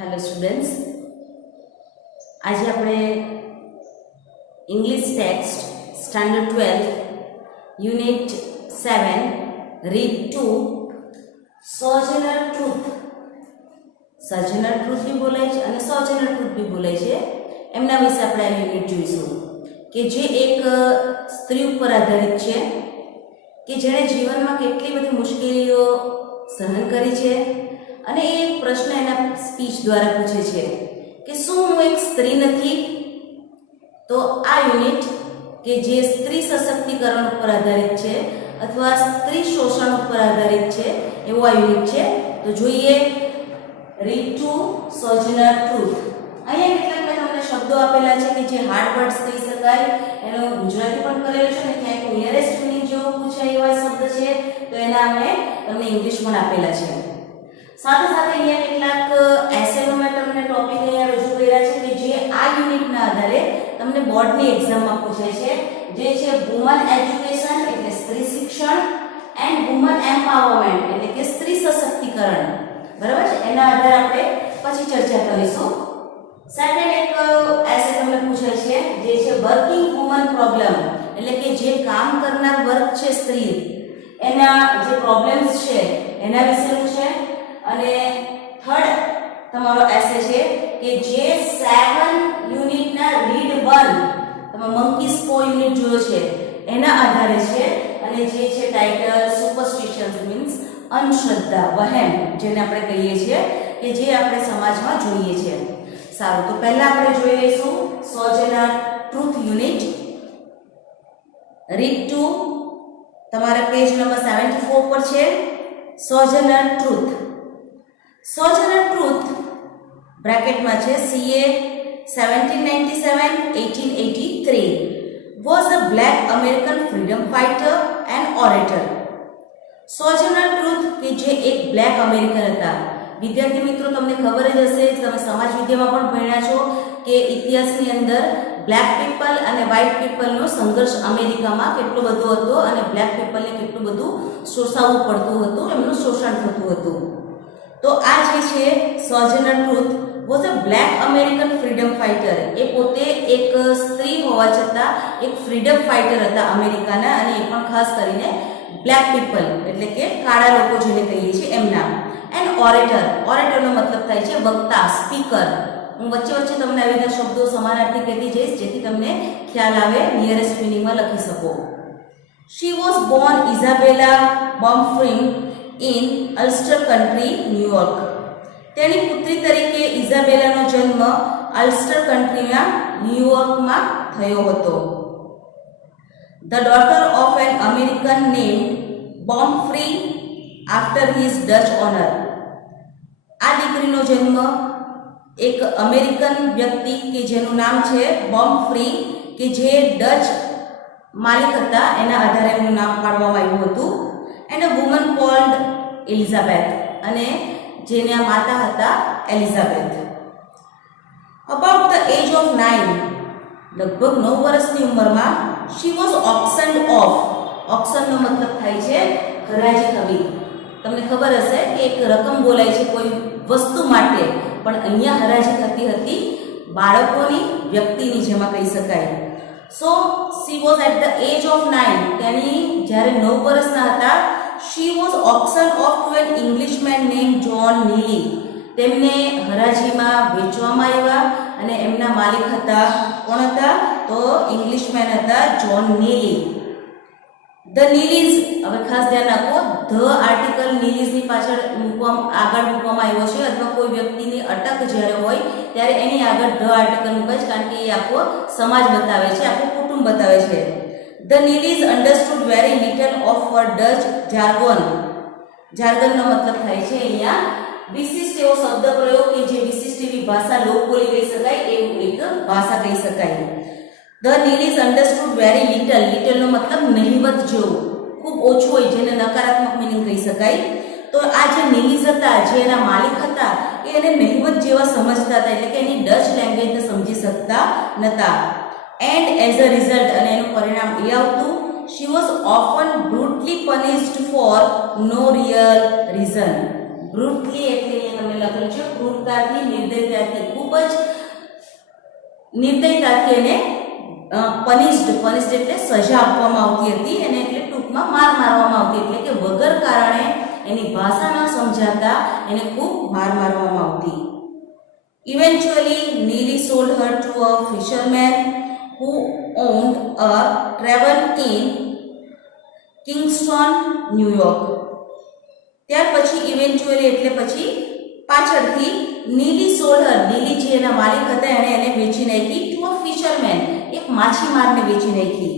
Hello students, આજે આપણે English text standard 12 unit 7 read 2 Sojourner Truth. Sojourner Truth બી બોલાય છે અને સોજનર ટ્રુથ બી બોલાય છે. એમના વિશે આપણે આ યુનિટ જોઈશું કે જે એક સ્ત્રી ઉપર આધારિત છે કે જેણે જીવનમાં કેટલી બધી મુશ્કેલીઓ સહન કરી છે અને એ એક પ્રશ્ન એના સ્પીચ દ્વારા પૂછે છે કે શું હું એક સ્ત્રી નથી? તો આ યુનિટ કે જે સ્ત્રી સશક્તિકરણ ઉપર આધારિત છે અથવા સ્ત્રી શોષણ ઉપર આધારિત છે એવો આ યુનિટ છે. તો જોઈએ રીડ ટુ સોજનર ટ્રુથ. અહીંયા કેટલાક મેં તમને શબ્દો આપેલા છે કે જે હાર્ડ વર્ડ્સ કહી શકાય, એનો ગુજરાતી પણ કરેલું છે અને ક્યાંક નિયરેસ્ટ મિનિંગ જેવો પૂછાય એવા શબ્દ છે તો એના અમે તમને ઇંગ્લિશ પણ આપેલા છે. સાથે સાથે અહીંયા કેટલાક એસેનો મેં તમને ટોપિક અહીંયા રજૂ કર્યા છે કે જે આ યુનિટના આધારે તમને બોર્ડની એક્ઝામમાં પૂછાય છે, જે છે વુમન એજ્યુકેશન એટલે સ્ત્રી શિક્ષણ એન્ડ વુમન એમ્પાવરમેન્ટ એટલે કે સ્ત્રી સશક્તિકરણ. બરાબર છે, એના આધારે આપણે પછી ચર્ચા કરીશું. સેકન્ડ એક એસે તમને પૂછાય છે જે છે વર્કિંગ વુમન પ્રોબ્લેમ એટલે કે જે કામ કરનાર વર્ગ છે સ્ત્રી, એના જે પ્રોબ્લેમ્સ છે એના વિશેનું છે. અને થર્ડ તમારો એસે છે કે જે 7 યુનિટના રીડ 1 તમે મંકીસ પો યુનિટ જોયો છે એના આધારે છે અને જે છે ટાઇટલ સુપરસ્ટિશન્સ મીન્સ અંધશ્રદ્ધા, વહેમ જેને આપણે કહીએ છીએ કે જે આપણે સમાજમાં જોઈએ છે. સારું, તો પહેલા આપણે જોઈ લઈશું સોજનર ટ્રુથ યુનિટ રીડ 2 તમારા પેજ નંબર 74 પર છે. Sojourner truth. સોજનર ટ્રુથ બ્રેકેટમાં છે CA 1797-1883 was a black American freedom fighter and orator. સોજનર truth કે જે એક બ્લેક અમેરિકન હતા. વિદ્યાર્થી મિત્રો, તમને ખબર જ હશે, તમે સમાજ વિદ્યામાં પણ ભણ્યા છો કે ઇતિહાસની અંદર બ્લેક પીપલ અને વ્હાઇટ પીપલનો સંઘર્ષ અમેરિકામાં કેટલો બધો હતો અને બ્લેક પીપલને કેટલું બધું શોષાવવું પડતું હતું, એમનું શોષણ થતું હતું. તો આ જે છે Sojourner Truth was a black American freedom fighter. એ પોતે એક સ્ત્રી હોવા છતાં એક ફ્રીડમ ફાઇટર હતા અમેરિકાના, અને એ પણ ખાસ કરીને બ્લેક પીપલ એટલે કે કાળા લોકો જેને કહીએ છીએ એમના. And orator. ઓરેટરનો મતલબ થાય છે વક્તા, સ્પીકર. હું વચ્ચે વચ્ચે તમને આવી રીતના શબ્દો સમાનાર્થી કહેતી જઈશ જેથી તમને ખ્યાલ આવે, નિયરેસ્ટ મિનિંગમાં લખી શકો. She was born Isabella Baumfree in Ulster country, New York. તેની પુત્રી તરીકે ઇઝાબેલાનો જન્મ અલ્સ્ટર કન્ટ્રીના ન્યુયોર્કમાં થયો હતો. The daughter of an American name Baumfree after his Dutch owner. આ દીકરીનો જન્મ એક અમેરિકન વ્યક્તિ કે જેનું નામ છે બોમ્ફ્રી કે જે ડચ માલિક હતા એના આધારે એમનું નામ પાડવામાં આવ્યું હતું. And a woman called Elizabeth, અને જેના માતા હતા Elizabeth. About the age of 9 લગભગ 9 વર્ષની ઉંમરમાં શી વોઝ ઓક્શન્ડ ઓફ. ઓક્શનનો મતલબ થાય છે હરાજી થવી. તમને ખબર હશે કે એક રકમ બોલાય છે કોઈ વસ્તુ માટે, પણ અહીંયા હરાજી થતી હતી બાળકોની, વ્યક્તિની, જેમાં કહી શકાય. So she was at the age of 9, તેની જ્યારે 9 વર્ષના હતા, she was auction off to an Englishman name John Neely. તેમને હરાજીમાં વેચવામાં આવ્યા અને એમના માલિક હતા, કોણ હતા? તો ઇંગ્લિશમેન હતા જ્હોન નીલી. ધ નીલીઝ, હવે ખાસ ધ્યાન રાખો, ધ આર્ટિકલ નીલીઝની પાછળ આગળ મૂકવામાં આવ્યો છે, અથવા કોઈ વ્યક્તિની અટક જ્યારે હોય ત્યારે એની આગળ ધ આર્ટિકલ મૂકાય છે, કારણ કે એ આખો સમાજ બતાવે છે, આખું કુટુંબ બતાવે છે. The Neelys understood very little of her Dutch jargon. જાર્ગનનો મતલબ થાય છે અહીંયા વિશિષ્ટ એવો શબ્દ પ્રયોગ કે જે વિશિષ્ટ એવી ભાષા, લોકબોલી કહી શકાય, એવું એક ભાષા કહી શકાય. The Neelys understood very little. લિટલનો મતલબ નહિવત જેવું, ખૂબ ઓછું હોય, જેને નકારાત્મક મિનિંગ કહી શકાય. તો આ જે નીલીઝ હતા, જે એના માલિક હતા, એ એને નહિવત જેવા સમજતા હતા, એટલે કે એની ડચ લેંગ્વેજને સમજી શકતા નહોતા. એન્ડ એઝ અ રિઝલ્ટ, અને એનું પરિણામ એ આવતું, she was often brutally punished for no real reason. Brutally એટલે તમને લખેલું છે ક્રૂર ક્રૂરતાથી નિર્દયતાથી ખૂબ જ નિર્દયતાથી એને પનિશ્ડ એટલે સજા આપવામાં આવતી હતી અને એટલે ટૂંકમાં મારવામાં આવતી એટલે કે વગર કારણે એની ભાષા ન સમજાતા એને ખૂબ મારવામાં આવતી. Eventually, Neely sold her to a fisherman who owned a tavern in Kingston, New York. ત્યાર પછી ઇવેન્ચ્યુઅલી એટલે પછી પાછળથી નીલી સોલ્ડ હર, નીલી જે એના માલિક હતા એણે એને વેચી નાખી ટુ અ ફિશરમેન, એક માછીમારને વેચી નાખી.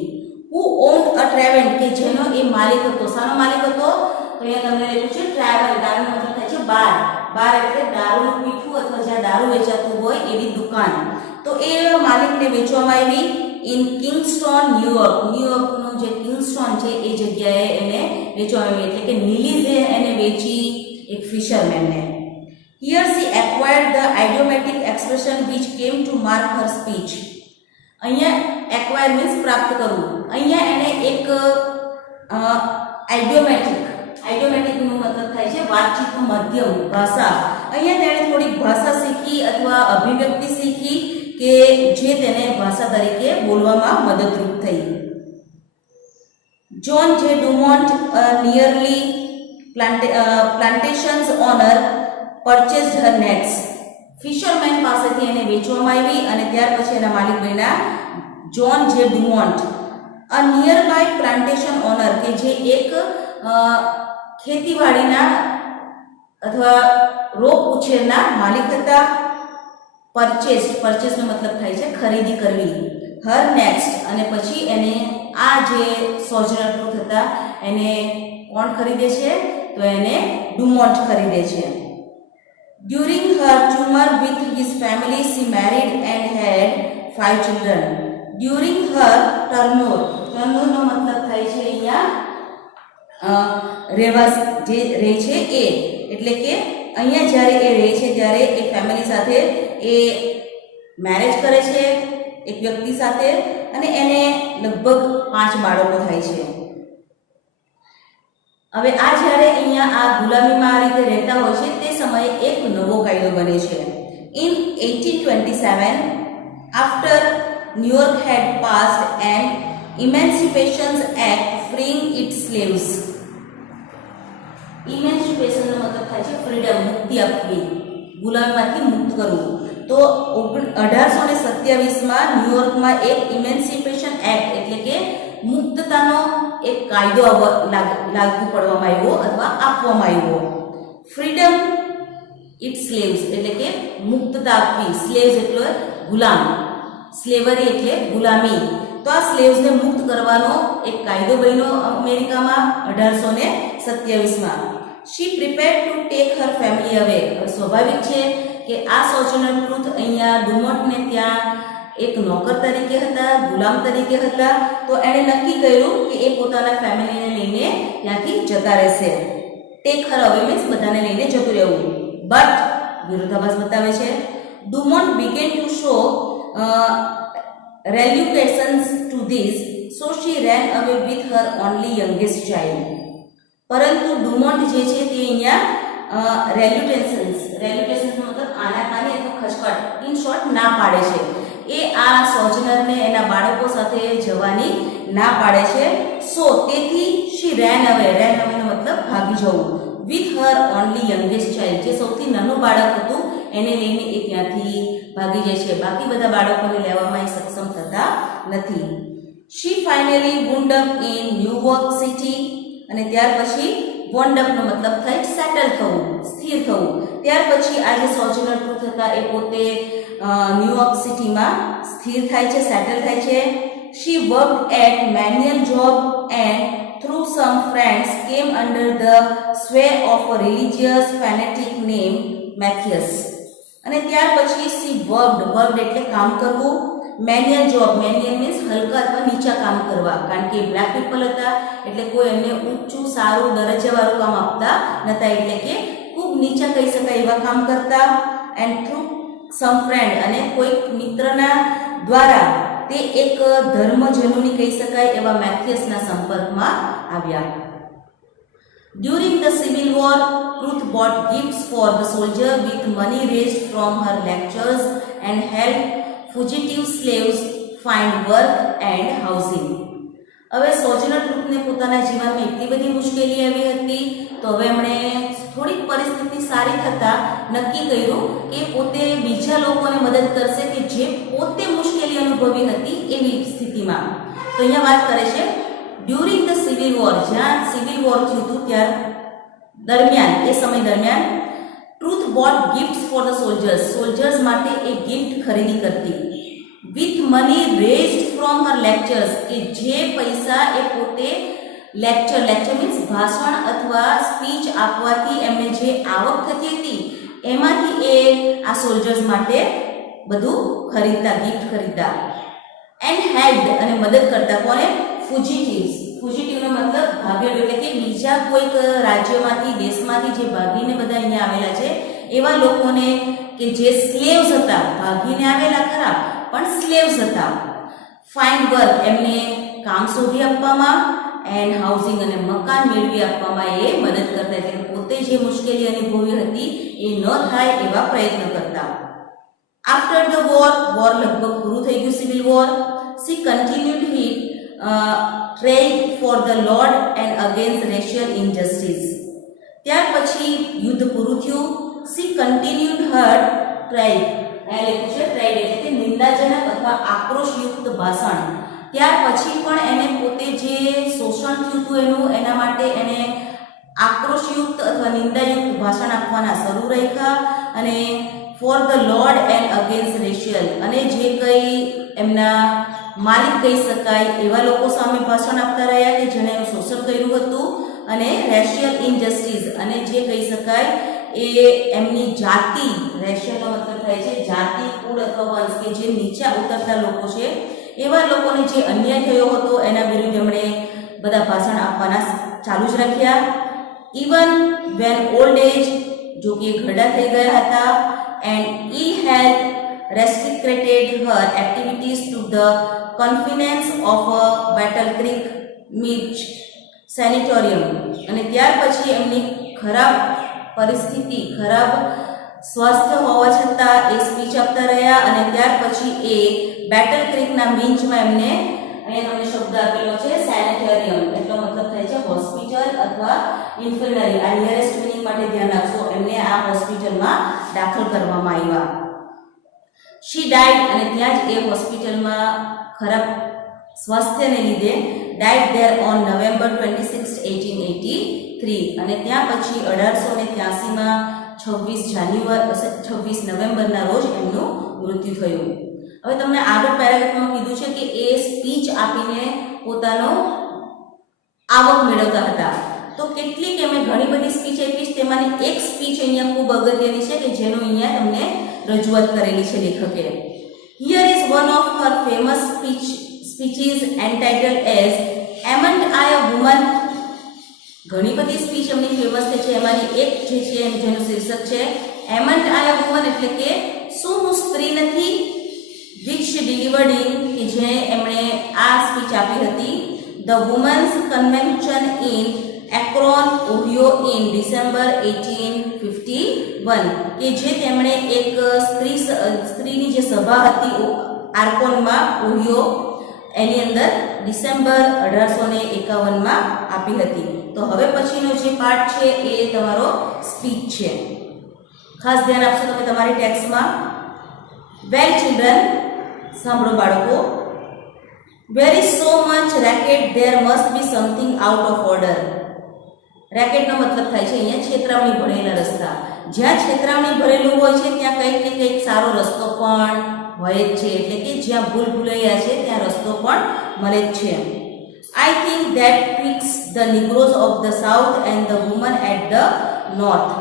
હુ ઓન્ડ અ ટ્રેવન, કે જેનો એ માલિક હતો. શાનો માલિક હતો? તો અહીંયા તમને લખ્યું છે ટ્રાવેલ. ટ્રાવેલ મતલબ થાય છે બાર. બાર એટલે દારૂનું પીઠું અથવા જ્યાં દારૂ વેચાતું હોય એવી દુકાન. તો એ માલિકને વેચવામાં આવી ઇન કિંગસ્ટોન, ન્યુયોર્ક. ન્યુયોર્કનું જે કિંગસ્ટોન છે એ જગ્યાએ એને વેચવામાં આવી એટલે કે નીલીઝે એને વેચી એક ફિશરમેનને. Here she acquired the idiomatic expression which came to mark her speech. અહીંયા acquire means પ્રાપ્ત કરવું. અહીંયા એને એક આઇડિયોમેટિકનો મતલબ થાય છે વાતચીતનું માધ્યમ, ભાષા. અહીંયા તેણે થોડીક ભાષા શીખી અથવા અભિવ્યક્તિ શીખી કે જે તેને ભાષા તરીકે બોલવામાં મદદરૂપ થઈ. John J Dumont nearly plantations owner purchased her nets. Fisherman પાસેથી એને વેચવામાં આવી અને ત્યાર પછી એના માલિક બન્યા John J Dumont. A nearby plantation owner, કે જે એક ખેતીવાડીના અથવા રોપ ઉછેરના માલિક હતા. પરચેસનો મતલબ થાય છે ખરીદી કરવી. હર નેક્સ્ટ, અને પછી એને આ જે સોજનર ટ્રુથ હતા એને કોણ ખરીદે છે? તો એને ડુમોન્ટ ખરીદે છે. During her tenure with his family, she married and had 5 children. During her tenure નો મતલબ થાય છે અહીંયા રહેવાસ જે રહે છે એ, એટલે કે અહીંયા જ્યારે એ રહે છે ત્યારે એ ફેમિલી સાથે એ મેરેજ કરે છે એક વ્યક્તિ સાથે અને એને લગભગ 5 બાળકો થાય છે. હવે આ જ્યારે અહીંયા આ ગુલામીમાં આ રીતે રહેતા હોય છે તે સમયે એક નવો કાયદો બને છે. In 1827, after New York had passed an Emancipation Act freeing its slaves. ઇમેન્સિપેશનનો મતલબ થાય છે ફ્રીડમ, મુક્તિ આપવી, ગુલામીમાંથી મુક્ત કરવું. તો 1827માં ન્યુયોર્કમાં એક ઇમેન્સિપેશન એક્ટ એટલે કે મુક્તતાનો એક કાયદો લાગુ પડવામાં આવ્યો અથવા આપવામાં આવ્યો. ફ્રીડમ ઇટ સ્લેવ્સ એટલે કે મુક્તતા આપવી. સ્લેવ્સ એટલે ગુલામ, સ્લેવરી એટલે ગુલામી. તો આ સ્લેવ્સને મુક્ત કરવાનો એક કાયદો બન્યો અમેરિકામાં 1827માં. She prepared to take her family away. સ્વાભાવિક છે કે આ સોજનર ટ્રુથ અહીંયા ડુમોન્ટને ત્યાં એક નોકર તરીકે હતા, ગુલામ તરીકે હતા. તો એણે નક્કી કર્યું કે એ પોતાના ફેમિલીને લઈને ત્યાંથી જતા રહેશે. ટેક હર અવે મીન્સ બધાને લઈને જતું રહેવું. બટ વિરોધાભાસ બતાવે છે. ડુમોન્ટ began to show reluctance to this, so she ran away with her only youngest child. પરંતુ ડુમોન્ટ જે છે તે અહીંયા રેલ્યુટેશન્સ મતલબ આનાકાની અથવા ખચકાટ, ઇન શોર્ટ ના પાડે છે. એ આ સોજનરને એના બાળકો સાથે જવાની ના પાડે છે. સો તેથી શી રેન અવે નો મતલબ ભાગી જવું. With her only youngest child, જે સૌથી નાનું બાળક હતું એને લઈને એ ત્યાંથી ભાગી જાય છે. બાકી બધા બાળકોને લેવામાં એ સક્ષમ થતા નથી. શી finally wound up in New York City. અને ત્યાર પછી wound up નો મતલબ થાય સેટલ થવું, સ્થિર થવું. ત્યાર પછી આ જે સોજનર ટ્રુથ હતા એ પોતે ન્યુયોર્ક સિટીમાં સ્થિર થાય છે, સેટલ થાય છે. She worked at manual job and through some friends came under the sway of a religious fanatic named Matthias. અને ત્યાર પછી શી વર્કડ એટલે કામ કરવું. મેન્યુઅલ જોબ, મેન્યુઅલ મીન્સ હલકા અથવા નીચા કામ કરવા, કારણ કે બ્લેક પીપલ હતા એટલે કોઈ એમને ઊંચું સારું દરજ્જાવાળું કામ આપતા નતા, એટલે કે ખૂબ નીચા કહી શકાય એવા કામ કરતા. એન્ડ થ્રુ સમ ફ્રેન્ડ, અને કોઈક મિત્રના દ્વારા તે એક ધર્મજનુની કહી શકાય એવા મેથિયસના સંપર્કમાં આવ્યા. During the Civil War, Truth bought gifts for the soldier with money raised from her lectures and helped fugitive slaves find work and housing. હવે સોજનર ટ્રુથને પોતાના જીવનમાં એટલી બધી મુશ્કેલી આવી હતી તો હવે એમણે થોડીક પરિસ્થિતિ સારી થતા નક્કી કર્યું કે પોતે બીજા લોકોને મદદ કરશે કે જે પોતે મુશ્કેલી અનુભવી હતી એવી સ્થિતિમાં. તો અહીંયા વાત કરે છે ડ્યુરિંગ ધ સિવિલ વોર, જ્યાં સિવિલ વોર થયું હતું ત્યાર દરમિયાન, એ સમય દરમિયાન truth boat gifts for the soldiers માટે એક ગિફ્ટ ખરીદી કરતી with money raised from her lectures, કે જે પૈસા એ પોતે લેક્ચર મીન્સ ભાષણ અથવા સ્પીચ આપવાથી એમને જે આવક થતી હતી એમાંથી એ આ સોલ્જર્સ માટે બધું ખરીદતા, ગિફ્ટ ખરીદતા. એન્ડ હેલ્પ, અને મદદ કરતા કોને? ફુજીટિવ્સ. ફુજીટિવનો મતલબ ભાગેલો, એટલે કે બીજા કોઈક રાજ્યમાંથી, દેશમાંથી જે ભાગીને બધા અહીંયા આવેલા છે એવા લોકોને કે જે સ્લેવ્સ હતા, ભાગીને આવેલા ખરા પણ સ્લેવ્સ હતા. ફાઇન્ડ વર્ક, એમને કામ શોધી આપવામાં, એન્ડ હાઉસિંગ, અને મકાન મેળવી આપવામાં એ મદદ કરતા, એટલે પોતે જે મુશ્કેલી અનુભવી હતી એ ન થાય એવા પ્રયત્ન કરતા. આફ્ટર ધ વોર લગભગ પૂરું થઈ ગયું civil war. She continued hit trade for the lord and against racial injustice. ત્યાર પછી યુદ્ધ પૂરું થયું. સી કન્ટિન્યુડ હર ટ્રેડ, એટલે ટ્રેડ એટલે કે નિંદાજનક અથવા આક્રોશયુક્ત ભાષણ. ત્યાર પછી પણ એને પોતે જે શોષણ થયું હતું એનું, એના માટે એને આક્રોશયુક્ત અથવા નિંદાયુક્ત ભાષણ આપવાના શરૂ રાખ્યા. અને four the lord and against racial, અને જે કંઈ એમના માલિક કહી શકાય એવા લોકો સામે ભાષણ આપતા રહ્યા કે જેણે એનું શોષણ કર્યું હતું. અને રેશિયલ ઇનજસ્ટિસ, અને જે કહી શકાય એ એમની જાતિ, રેશિયલનો મતલબ થાય છે જાતિ, કુળ અથવા વંશ, કે જે નીચા ઉતરતા લોકો છે એવા લોકોને જે અન્યાય થયો હતો એના વિરુદ્ધ એમણે બધા ભાષણ આપવાના ચાલુ જ રાખ્યા. ઇવન વેન ઓલ્ડ એજ, જો કે ઘરડા થઈ ગયા હતા. And ill health restricted her activities to the confines of a Battle Creek Milch Sanatorium. અને ત્યાર પછી એમની ખરાબ પરિસ્થિતિ, ખરાબ સ્વાસ્થ્ય હોવા છતાં એ સ્પીચ આપતા રહ્યા. અને ત્યાર પછી એ બેટલ ક્રીકના મિંચમાં એમને, અહીંયા તમને શબ્દ આપેલો છે સેનેટોરિયમ, એટલો મતલબ થાય છે હોસ્પિટલ અથવા ઇન્ફર્નરી. આ નિયરેસ્ટ મિનિંગ માટે ધ્યાન રાખશો. એમને આ હોસ્પિટલમાં દાખલ કરવામાં આવ્યા. શી ડાઇડ, અને ત્યાં જ એ હોસ્પિટલમાં ખરાબ સ્વાસ્થ્યને લીધે ડાઇડ ધેર ઓન નવેમ્બર 26, 1883. અને ત્યાં પછી 1883માં 26 નવેમ્બરના રોજ એમનું મૃત્યુ થયું. હવે તમને આગળ પેરેગ્રાફમાં કીધું છે કે એ સ્પીચ આપીને પોતાનો આવક મેળવતા હતા. તો કેટલીક એમણે ઘણી બધી સ્પીચ આપી, તેમાંની એક સ્પીચ અહીંયા ખૂબ અગત્યની છે કે જેનો અહીંયા તમને રજૂઆત કરેલી છે લેખકે. Here is one of her famous speeches entitled as ain't I a woman. ઘણી બધી સ્પીચ એમની ફેમસ થઈ છે, એમાંની એક જે છે જેનું શીર્ષક છે એમન્ટ આઈ અ વુમન, એટલે કે શું હું સ્ત્રી નથી. વિચ ડિલિવર્ડ ઇન, કે જે એમણે આ સ્પીચ આપી હતી the women's convention in Akron, Ohio in December 1851, કે જે તેમણે એક સ્ત્રીની જે સભા હતી આર્કોનમાં, ઓહિયો, એની અંદર ડિસેમ્બર 1851માં આપી હતી. તો હવે પછીનો જે પાર્ટ છે એ તમારો સ્પીચ છે. ખાસ ધ્યાન આપશો તમે તમારી ટેક્સ્ટમાં. વેલ ચિલ્ડ્રન, સાંભળો બાળકો. Where is so much racket there must be something out of order. રેકેટનો મતલબ થાય છે અહીંયા છેતરામણી ભરેલા રસ્તા. જ્યાં છેતરામણી ભરેલું હોય છે ત્યાં કંઈક ને કંઈક સારો રસ્તો પણ હોય જ છે, એટલે કે જ્યાં ભૂલ ભૂલૈયા છે ત્યાં રસ્તો પણ મળે જ છે. I think that twixt the નિગ્રોઝ of the south and the woman at the north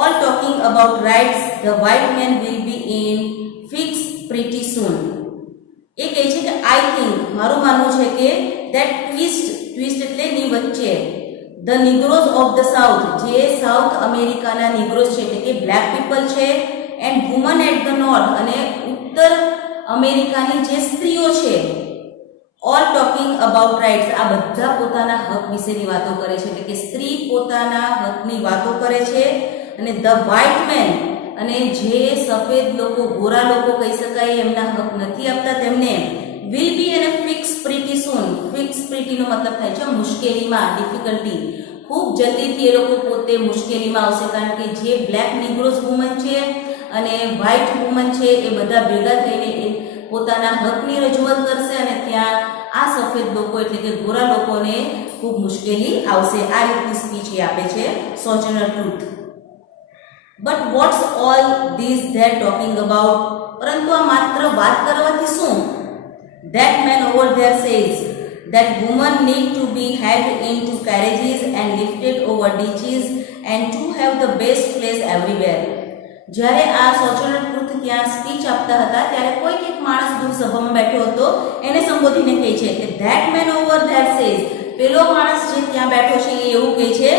all talking about rights the white men will be in fix pretty soon. એ કહે છે કે આઈ થિંક, મારું માનવું છે કે ધેટ ટ્વિસ્ટ એટલે ની વચ્ચે, ધ નિગ્રોઝ ઓફ ધ સાઉથ, જે સાઉથ અમેરિકાના નિગ્રોઝ છે એટલે કે બ્લેક પીપલ છે, and woman at the North, અને ઉત્તર અમેરિકાની જે સ્ત્રીઓ છે ઓલ ટોકિંગ અબાઉટ રાઇટ્સ, આ બધા પોતાના હક વિશેની વાતો કરે છે, એટલે કે સ્ત્રી પોતાના હકની વાતો કરે છે. અને ધ વ્હાઇટ મેન, અને જે સફેદ લોકો, ગોરા લોકો કહી શકાય, એમના હક નથી આપતા તેમને, વિલ બી અને ફિક્સ પ્રીટી સૂન. ફિક્સ પ્રીટીનો મતલબ થાય છે મુશ્કેલીમાં, ડિફિકલ્ટી. ખૂબ જલ્દીથી એ લોકો પોતે મુશ્કેલીમાં આવશે, કારણ કે જે બ્લેક નિગ્રોઝ વુમન છે અને વ્હાઇટ વુમન છે એ બધા ભેગા થઈને પોતાના હકની રજૂઆત કરશે, અને ત્યાં આ સફેદ લોકો એટલે કે ગોરા લોકોને ખૂબ મુશ્કેલી આવશે. આ રીતની સ્પીચ એ આપે છે Sojourner Truth. But what's all this there talking about, પરંતુ આ માત્ર વાત કરવાથી શું? That man over there says that women need to be helped into carriages and lifted over ditches and to have the best place everywhere. જ્યારે આ સોજનર truth ત્યાં speech આપતા હતા ત્યારે કોઈક એક માણસ દૂર સભામાં બેઠો હતો, એને સંબોધીને કહે છે કે that man over there says, પેલો માણસ જે ત્યાં બેઠો છે એ એવું કહે છે,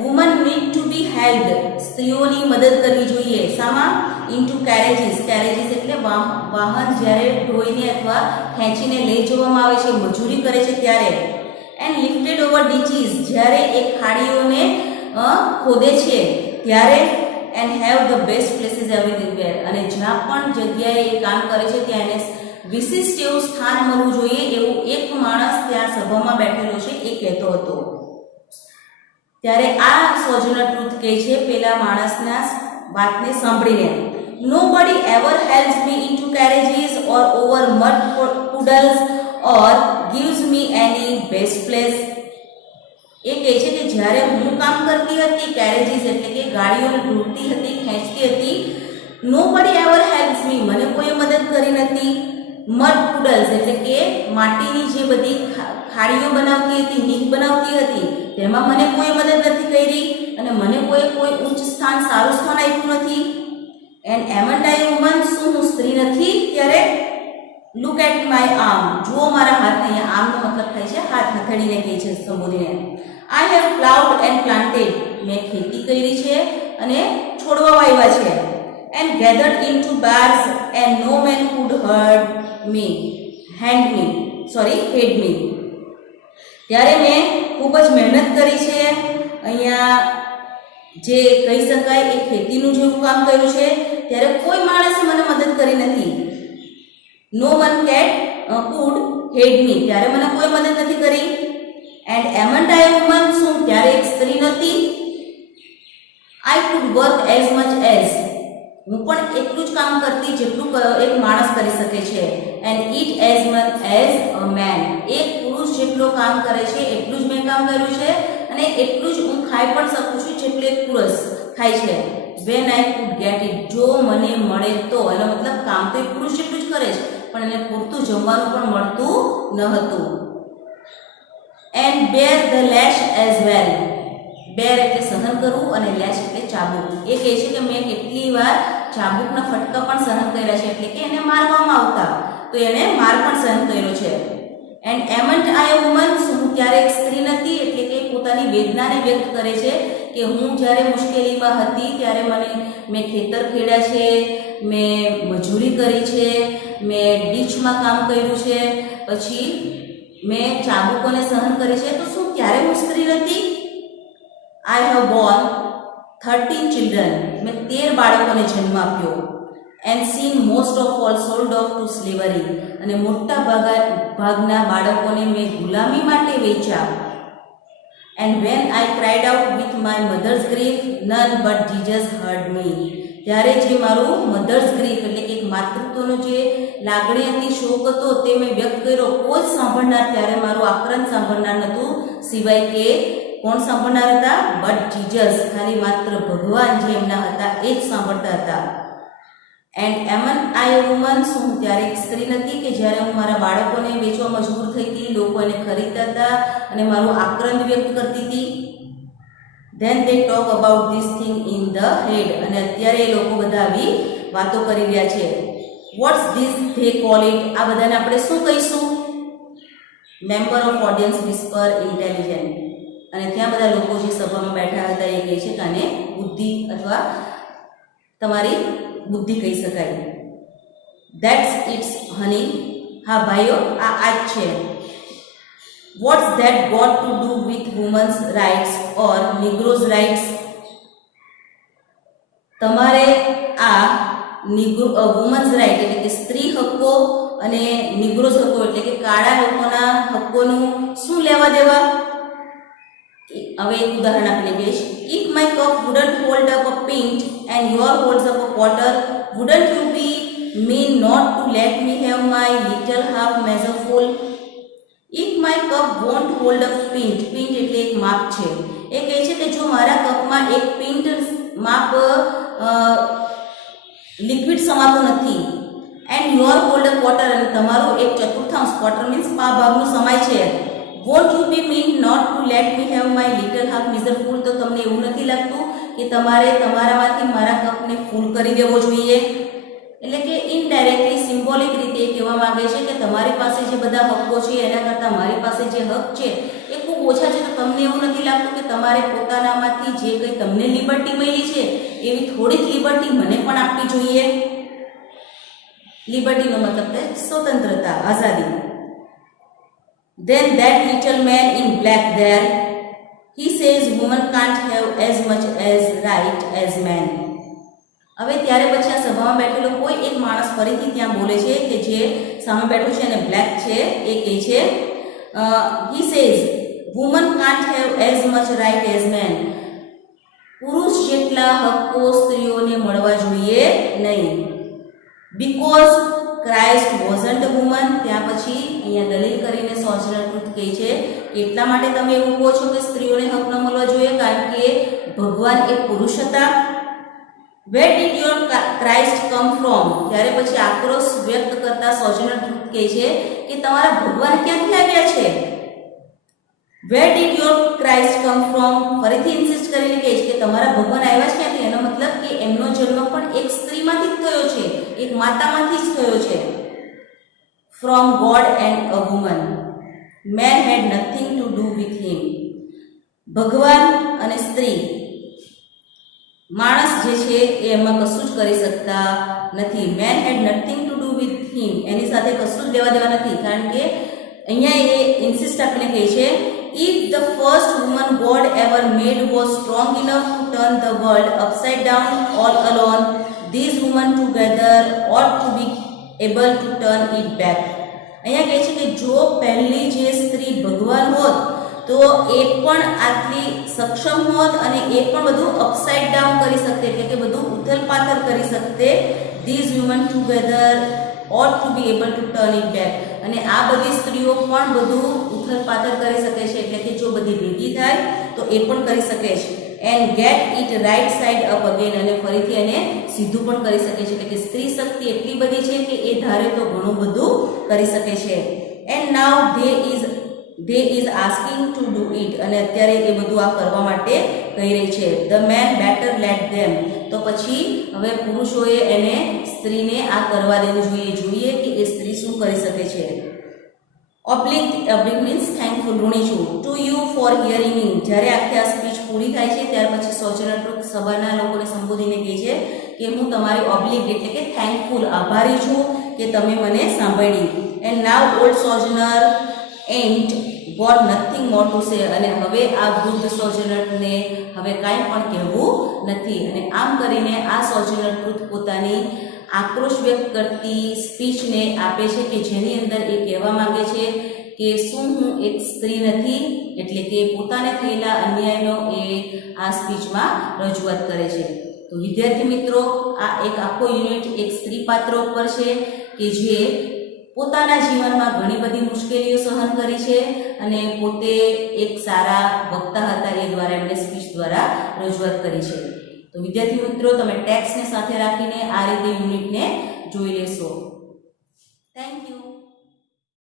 women need to be helped, સ્ત્રીઓની મદદ કરવી જોઈએ. શામાં? into carriages. carriages એટલે વાહન જ્યારે ઢોઈને અથવા ખેંચીને લઈ જવામાં આવે છે, મજૂરી કરે છે ત્યારે. and lifted over ditches, જ્યારે એ ખાડીઓને ખોદે છે ત્યારે. and have the best places everywhere, અને જ્યાં પણ જગ્યાએ એ કામ કરે છે ત્યાં એને વિશિષ્ટ એવું સ્થાન મળવું જોઈએ, એવું એક માણસ ત્યાં સભામાં બેઠેલો છે એ કહેતો હતો. ત્યારે આ સોજનર ટ્રુથ કહે છે પેલા માણસના વાતને સાંભળીને, nobody ever helps me into carriages or over mud puddles or gives me any best place. એ કહે છે કે જ્યારે હું કામ કરતી હતી, કેરેજીસ એટલે કે ગાડીઓને ઢોળતી હતી, ખેંચતી હતી, nobody ever helps me, મને કોઈ મદદ કરી નથી. mud puddles એટલે કે માટીની જે બધી ખાડીઓ બનાવતી હતી, નીક બનાવતી હતી, તેમાં મને કોઈ મદદ નથી કરી, અને મને કોઈ ઉચ્ચ સ્થાન, સારું સ્થાન આપ્યું નથી. એન્ડ એમન્ટ આઈ વુમન, શું હું સ્ત્રી નથી? ત્યારે લુક એટ માય આર્મ, જુઓ મારા હાથ. અહીંયા આર્મનો મતલબ થાય છે હાથ, હથેળીને કહે છે સંબોધીને. I have ploughed and planted, મેં ખેતી કરી છે અને છોડવા વાવ્યા છે. And gathered into barns and no man could head me. ત્યારે મેં ખૂબ જ મહેનત કરી છે. અહીંયા જે કહી શકાય એ ખેતીનું જેવું કામ કર્યું છે, ત્યારે કોઈ માણસે મને મદદ કરી નથી. નો વન કુડ હેડ મી, ત્યારે મને કોઈ મદદ નથી કરી. એન્ડ એમન્ટ આઈ વુમન, શું ત્યારે એક સ્ત્રી નથી? I could work as much as, હું પણ એટલું જ કામ કરતી જેટલું એક માણસ કરી શકે છે. And eat as much as a man, એક પુરુષ જેટલો કામ કરે છે એટલું જ મેં કામ કર્યું છે, અને એટલું જ હું ખાઈ પણ શકું છું જેટલું એક પુરુષ ખાય છે. When I could get it, જો મને મળે તો. એનો મતલબ કામ તો એક પુરુષ જેટલું જ કરે છે, પણ એને પૂરતું જમવાનું પણ મળતું ન હતું. And bear the lash as well, bear એટલે સહન કરવું અને લેશ એટલે ચાબુક. એ કહે છે કે મેં કેટલી વાર ચાબુકના ફટકા પણ સહન કર્યા છે, એટલે કે એને મારવામાં આવતા તો એને માર પણ સહન કર્યો છે. એન્ડ એમન્ટ આઈ વુમન, હું ત્યારે એક સ્ત્રી નથી, એટલે કે પોતાની વેદનાને વ્યક્ત કરે છે કે હું જ્યારે મુશ્કેલીમાં હતી ત્યારે મેં ખેતર ખેડ્યા છે, મેં મજૂરી કરી છે, મેં ડીચમાં કામ કર્યું છે, પછી મેં ચાબુકોને સહન કરી છે, તો શું ત્યારે હું સ્ત્રી નથી? આઈ હેવ બોર્ન 13 children, મેં 13 બાળકોને જન્મ આપ્યો. And seen most of all sold off to slavery, અને મોટા ભાગના બાળકોને મેં ગુલામી માટે વેચ્યા. And when I cried out with my mother's grief none but Jesus heard me, ત્યારે જે મારું મધર્સ ગ્રીફ એટલે કે માતૃત્વનો જે લાગણી હતી, શોક હતો, તે મેં વ્યક્ત કર્યો, કોઈ સાંભળનાર, ત્યારે મારું આક્રંદ સાંભળનાર નહોતું, સિવાય કે કોણ સાંભળનાર હતા? બટ જીસસ, ખાલી માત્ર ભગવાન જે એમના હતા એ જ સાંભળતા હતા. એન્ડ એમન આઈ વુમન, શું ત્યારે એક સ્ત્રી નથી કે જ્યારે હું મારા બાળકોને વેચવા મજબૂર થઈ હતી, લોકો એને ખરીદતા હતા અને મારું આક્રંદ વ્યક્ત કરતી હતી. Then they talk about this thing in the head, અને અત્યારે એ લોકો બધા આવી વાતો કરી રહ્યા છે. What's this they call it, આ બધાને આપણે શું કહીશું? Member of audience whisper intelligent, અને ત્યાં બધા લોકો જે સભામાં બેઠા હતા એ કહે છે કે આને બુદ્ધિ અથવા તમારી બુદ્ધિ કહી શકાય. ધેટ્સ ઇટ્સ હની, હા ભાઈઓ આ જ છે. What's that got to do with women's rights or Negroes' rights? તમારે આ વુમન્સ રાઇટ એટલે કે સ્ત્રી હક્કો અને નિગ્રોસ હક્કો એટલે કે કાળા લોકોના હક્કોનું શું લેવા દેવા? હવે એક ઉદાહરણ આપીને કહીશ. If my cup wouldn't hold up a pint and your holds up a quarter, wouldn't you be mean not to let me have my little half measure full? If my cup won't hold up pint એટલે એક માપ છે. એ કહે છે કે જો મારા કપમાં એક પિન્ટ માપ લિક્વિડ સમાતો નથી and your hold a quarter અને તમારું એક ચતુર્થાંશ ક્વાર્ટર મીન્સ પા ભાગનું સમાય છે. Won't you be mean not to let me have my little half measure full? તો તમને એવું નથી લાગતું કે તમારે તમારામાંથી મારા કપને ફૂલ કરી દેવો જોઈએ? એટલે કે ઇનડાયરેક્ટલી સિમ્બોલિક રીતે એ કહેવા માંગે છે કે તમારી પાસે જે બધા હક્કો છે એના કરતાં મારી પાસે જે હક છે એ ખૂબ ઓછા છે. તો તમને એવું નથી લાગતું કે તમારે પોતાનામાંથી જે કંઈ તમને લિબર્ટી મળી છે એવી થોડીક લિબર્ટી મને પણ આપવી જોઈએ? લિબર્ટીનો મતલબ છે સ્વતંત્રતા, આઝાદી. Then that little man in black there, he says women can't have as much as right as men. હવે ત્યારે પછી આ સભામાં બેઠેલો કોઈ એક માણસ ફરીથી ત્યાં બોલે છે કે જે સામે બેઠો છે અને બ્લેક છે એ કહે છે he says women can't have as much right as men. પુરુષ જેટલા હક્કો સ્ત્રીઓને મળવા જોઈએ નહીં. because Christ wasn't a woman. ત્યાં પછી અહીંયા દલીલ કરીને સોજનર ટ્રુથ કહે છે કે એટલા માટે તમે એવું કહો છો કે સ્ત્રીઓને હક ન મળવા જોઈએ કારણ કે ભગવાન એક પુરુષ હતા. Where did your Christ come from? ત્યારે પછી આક્રોશ વ્યક્ત કરતા સોજનર ટ્રુથ કહે છે કે તમારા ભગવાન ક્યાંથી આવ્યા છે? Where did your Christ come from? ફરીથી ઇન્સિસ્ટ કરીને કહે છે કે તમારા ભગવાન આવ્યા છે ક્યાંથી? એનો મતલબ કે એમનો જન્મ પણ એક સ્ત્રીમાંથી જ થયો છે, એક માતામાંથી જ થયો છે. From God and a woman. Man had nothing to do with him. ભગવાન અને સ્ત્રી, માણસ જે છે એ એમાં કશું જ કરી શકતા નથી. Man had nothing to do with him, એની સાથે કશું જ લેવા દેવા નથી. કારણ કે અહીંયા એ ઇન્સિસ્ટ આપીને કહે છે if the first woman God ever made was strong enough to turn the world upside down all alone, these women together ought to be able to turn it back. અહીંયા કહે છે કે જો પહેલી જે સ્ત્રી ભગવાન હોત તો એ પણ આટલી સક્ષમ હોત અને એ પણ બધું અપસાઇડ ડાઉન કરી શકતે, એટલે કે બધું ઉથલ પાથલ કરી શકતે. These woman together ought to be able to turn it back. અને આ બધી સ્ત્રીઓ પણ બધું ઉથલ પાથલ કરી શકે છે, એટલે કે જો બધી ભેગી થાય તો એ પણ કરી શકે છે. And get it right side up again, અને ફરીથી એને સીધું પણ કરી શકે છે. એટલે કે સ્ત્રી શક્તિ એટલી બધી છે કે એ ધારે તો ઘણું બધું કરી શકે છે. And now they is asking to do it, અને અત્યારે એ બધું આ કરવા માટે કહી રહી છે. the man better let them, તો પછી હવે પુરુષોએ એને સ્ત્રીને આ કરવા દેવું જોઈએ કે એ સ્ત્રી શું કરી શકે છે. ઓબ્લિક મીન્સ થેન્કફુલ, ઋણી છું. ટુ યુ ફોર હિયરિંગ મી, જ્યારે આખી આ સ્પીચ પૂરી થાય છે ત્યાર પછી સોજનર ટ્રુથ સભાના લોકોને સંબોધીને કહે છે કે હું તમારી ઓબ્લિક એટલે કે થેન્કફુલ, આભારી છું કે તમે મને સાંભળી. And now old Sojourner and got nothing more to say, અને હવે આ વૃદ્ધ સોજનરને હવે કાંઈ પણ કહેવું નથી. અને આમ કરીને આ સોજનર ટ્રુથ પોતાની આક્રોશ વ્યક્ત કરતી સ્પીચને આપે છે કે જેની અંદર એ કહેવા માંગે છે કે શું હું એક સ્ત્રી નથી, એટલે કે પોતાને થયેલા અન્યાયનો એ આ સ્પીચમાં રજૂઆત કરે છે. તો વિદ્યાર્થી મિત્રો, આ એક આખો યુનિટ એક સ્ત્રી પાત્ર ઉપર છે કે જે પોતાના જીવનમાં ઘણી બધી મુશ્કેલીઓ સહન કરી છે અને પોતે એક સારા વક્તા હતા, એ દ્વારા એમણે સ્પીચ દ્વારા રજૂઆત કરી છે. તો વિદ્યાર્થી મિત્રો, તમે ટેક્સ્ટને સાથે રાખીને આ રીતે યુનિટને જોઈ લેશો.